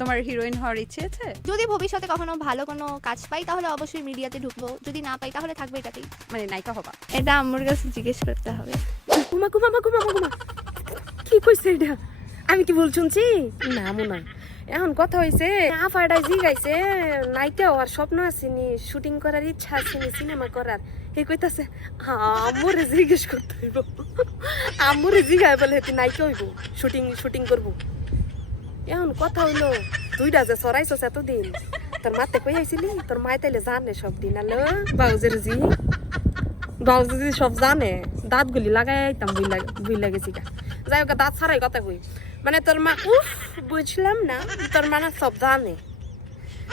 তোমার হিরোইন হওয়ার ইচ্ছে আছে? যদি ভবিষ্যতে কখনো ভালো কোনো কাজ পাই তাহলে অবশ্যই মিডিয়াতে ঢুকবো, যদি না পাই তাহলে থাকবে এটাতেই। মানে নায়িকা হবা? এটা আম্মুর কাছে জিজ্ঞেস করতে হবে। কুমা কুমা মা কুমা কুমা কি কইছে এটা? আমি কি ভুল শুনছি? না মনে হয় এখন কথা হয়েছে আফাডাই জিগাইছে নায়িকা হওয়ার স্বপ্ন আসেনি, শুটিং করার ইচ্ছা আসেনি, সিনেমা করার। এই কইতাছে আম্মুরে জিজ্ঞেস করতে হইব, আম্মুরে জিগায় বলে তুই নায়িকা হইব, শুটিং শুটিং করবো। এখন কথা হইলো তুইটা যে সরাইছস এতদিন, তোর মাতে কই আইছিলি? তোর মায় তাইলে জানে সব দিন। আলো বাউজের জি, বাউজ যদি সব জানে দাঁতগুলি লাগাইতাম বুই লাগেছি গা। যাই হোক দাঁত ছাড়াই কথা কই, মানে তোর মা উফ বুঝলাম না, তোর মা না সব জানে।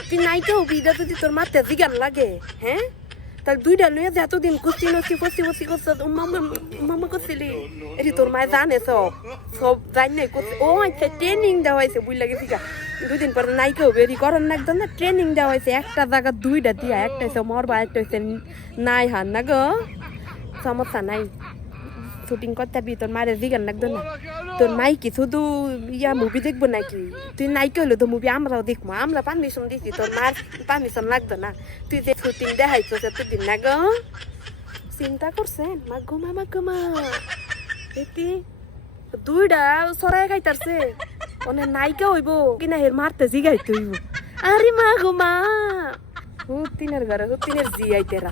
তুই নাইকে হবি এটা যদি তোর মাতে জিগান লাগে, হ্যাঁ তাহলে দুইটা লইয়া যে এতদিন কুচি নচি কচি কচি করছ মামা করছিলি, এটি তোর মায় জানে সব সব জানে করছে। ও আচ্ছা ট্রেনিং দেওয়া হয়েছে বুঝ লাগে ঠিক আছে। 2 দিন পরে নাইকে হবে এটি করার না, একদম না ট্রেনিং দেওয়া হয়েছে। একটা জায়গা 2টা দিয়া, একটা হচ্ছে মরবা, একটা হচ্ছে নাই হান না গো, সমস্যা নাই। শুটিং করতে পারবি, তোর মায়ের জিগান লাগতো না। তোর মাই কি শুধু ইয়া মুভি দেখবো নাকি? তুই নাইকে হলো তো মুভি আমরাও দেখবো, আমরা পারমিশন দিচ্ছি, তোর মার পারমিশন লাগতো না। তুই যে শুটিং দেখাইছো এতদিন না গো, চিন্তা করছেন মা ঘুমা মা ঘুমা এটি 2টা সরাই খাইতারছে, ওনে নাইকা হইব কিনা হের মারতে জিগাইতে হইব। আরে মা ঘুমা হুতিনের ঘরে হুতিনের জি আইতেরা।